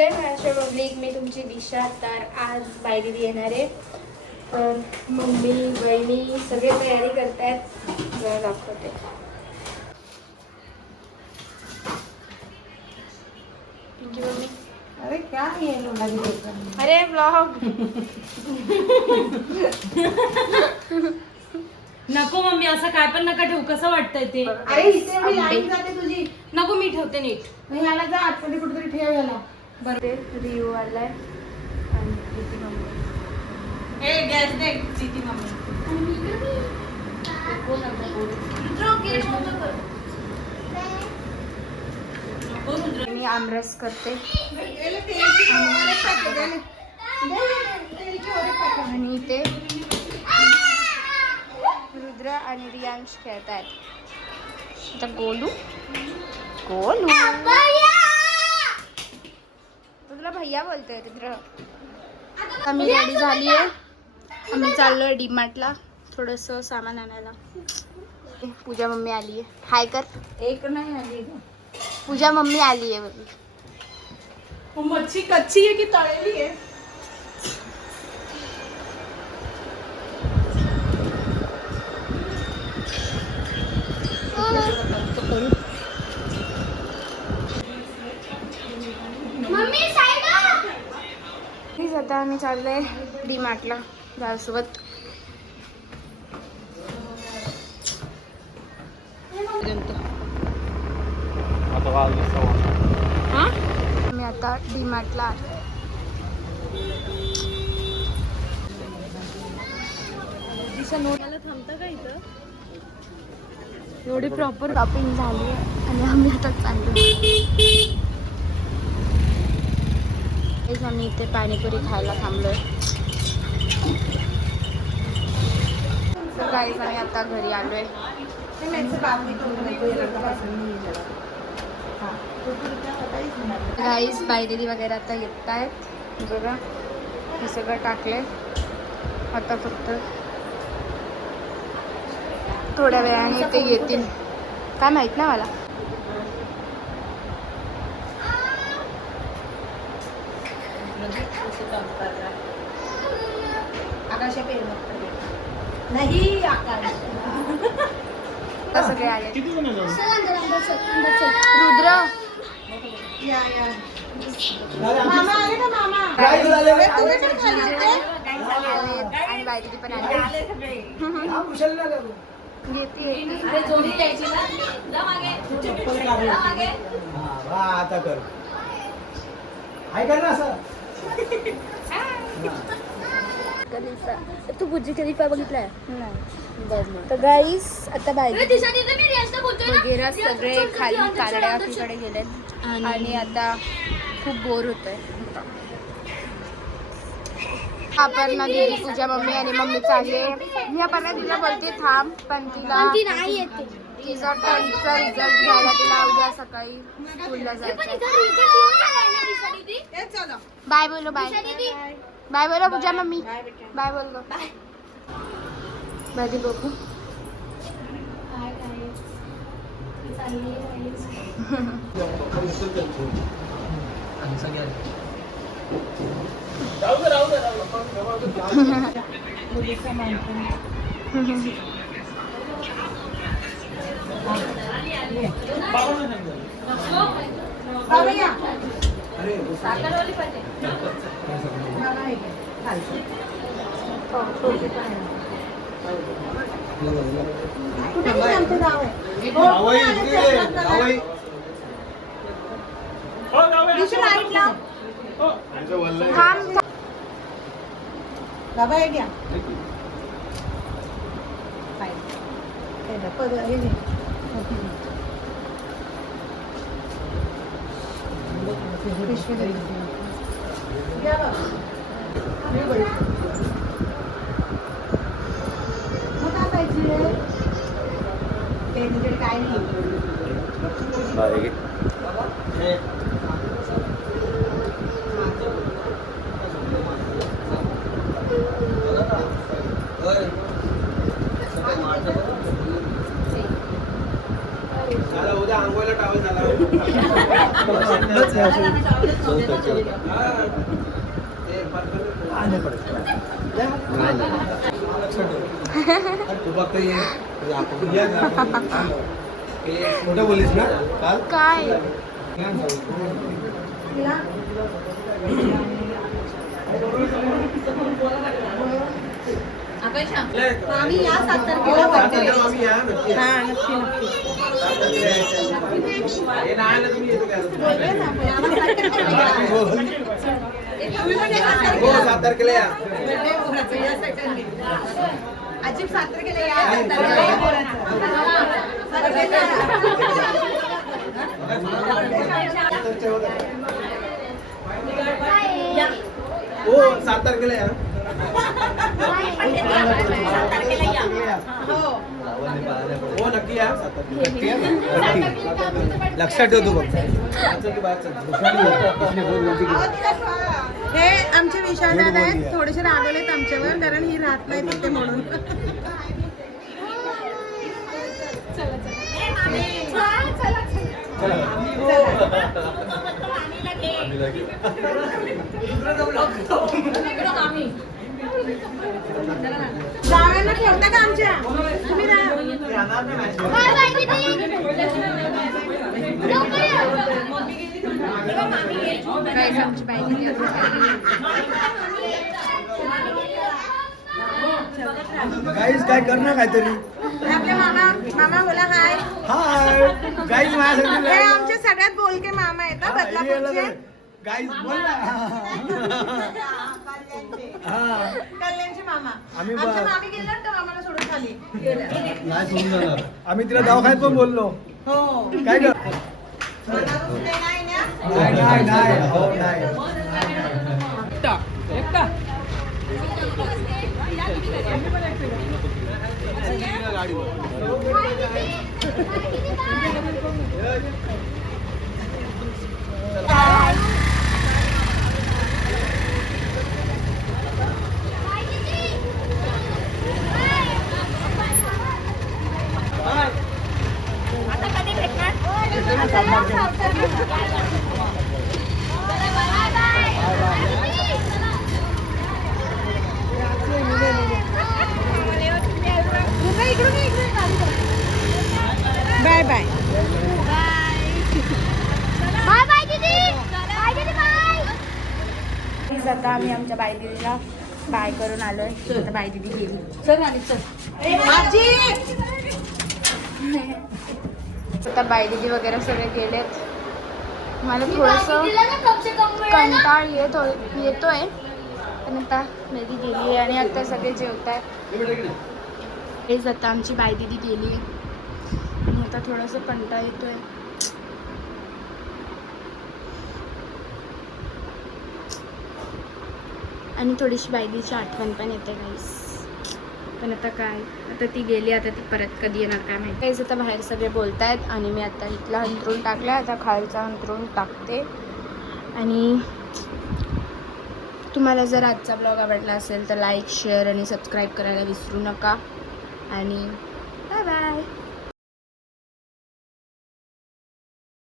जय Maharashtra public, मी तुमची दिशा. तर आज बायदिदी येणार आहे. तर मम्मी बहिणी सगळे तयारी करतायत. जरा दाखवते. तुमची मम्मी अरे क्या ये अरे ब्लॉग नको मम्मी, असं काय पण नका ठेवू. कसं वाटतंय ते? अरे इथे मी लाईन जाते तुझी. नको, मी ठेवते नीट. नाही याला जा आतमध्ये कुठेतरी ठेव याला. बरोबर रिओ आलाय आणि प्रीती मम्मी. ए गॅस दे जीती मम्मी. मी आमरस करते आणि इथे रुद्र आणि रियांश खेळतायत. आता गोलू गोलू तुला भैया बोलतोय रुद्र. आम्ही रेडी झाली आहे. आम्ही चाललोय डीमार्टला थोडंसं सामान आणायला. पूजा मम्मी आली आहे. हाय कर. एक नाही आली पूजा मम्मी आली आहे. वो मच्छी कच्ची है कि तळलेली है? प्लीज आता आम्ही चाललोय डीमार्टला दादासोबत. मी आता डीमार्टला आलो. थांबता का इथं? एवढी प्रॉपर शॉपिंग झाली आहे आणि आम्ही आता चाललो. आम्ही इथे पाणीपुरी खायला थांबलोय. गाईज आम्ही आता घरी आलोय. गाईज बायदिदी वगैरे आता येत आहेत. बघा हे सगळं टाकलंय. आता फक्त थोड्या वेळाने ते येतील. काय माहित ना मला. आकाश नाही आकाश. आता सगळे आले. रुद्र या मामा आले का मामा? आणि बायदिदी पण आले. आता कर ना असं. तू बुज्जी खलिफा बघितलाय? तर गाईस आता बायदिदी वगैरे सगळे खाली कालड्याकडे गेलेत आणि आता खूप बोर होत आहे. अपर्णा दीदी पूजा मम्मी आणि मम्मी चालले. मी अपर्णा दिला बोलते थांब, पण तिला नाही येते. तिचा 10th रिझल्ट घ्यायला तिला उद्या सकाळी स्कूलला जायचं. बाय बोलो. बाय बाय बोलो पूजा मम्मी. बाय बोल गो. बाय दी बघू. बाबा हे घ्या. काय नाही. उद्या आंघोळीला टावल झाला. तू फक्त ये मोठं बोलीस ना काल काय आम्ही या 7 तारखेला birthday आहे. हा नक्की नक्की बोलतोय ना आपण. आम्हाला 7 तारखेला या. तुम्ही पण या 7 तारखेला. 7 तारखेला या Birthday पोराचं या Saturday. अजिब 7 तारखेला या. 7 तारखेला या पोराचं. 7 तारखेला या. हो 7 तारखेला या हो नक्की या 7 तारखेला लक्षात ठेव तू बघ हे आमचे विशाल दादा आहेत थोडेसे रागवलेत आमच्यावर कारण ही राहत नाही तिथे म्हणून जावयांना ठेवता का आमच्या तुम्ही काय आमची बाई गाईज काय कर ना काहीतरी आपले मामा मामा बोला हाय हाय गाईज माझ्यासाठी हे आमचे सगळ्यात बोलके मामा आहेत ना बदलापूरचे गाईज बोल ना हा कल्याणचे मामा आम्ही आमच्या मामी गेल्या तर मामाला सोडून खाली नाही सोडून जाणार आम्ही तिला दवाखान्यात पण बोललो हो काय कर नाही नाही हो नाही बाय बाय बाय बाय दीदी बाय दीदी बाय आता आम्ही आमच्या बाय दीदीला बाय करून आलोय आता बाय दीदी गेली चल आली चल आता बाय दीदी वगैरे सगळे गेलेत मला थोडंसं कंटाळ येतोय पण आता मेदी गेली आहे आणि आता सगळे जेवत आहेत हेच आता आमची बाय दीदी गेली आहे आणि आता थोडंसं कंटाळ येतोय आणि थोडीशी बायदीची आठवण पण येते गाईस पण आता काय आता ती गेली आता ती परत कधी येणार काय माहिती गाईस आता बाहेर सगळे बोलत आहेत आणि मी आता इथला अंथरून टाकला आता खालचा अंथरून टाकते आणि तुम्हाला जर आजचा ब्लॉग आवडला असेल तर लाईक शेअर आणि सबस्क्राईब करायला विसरू नका आणि बाय बाय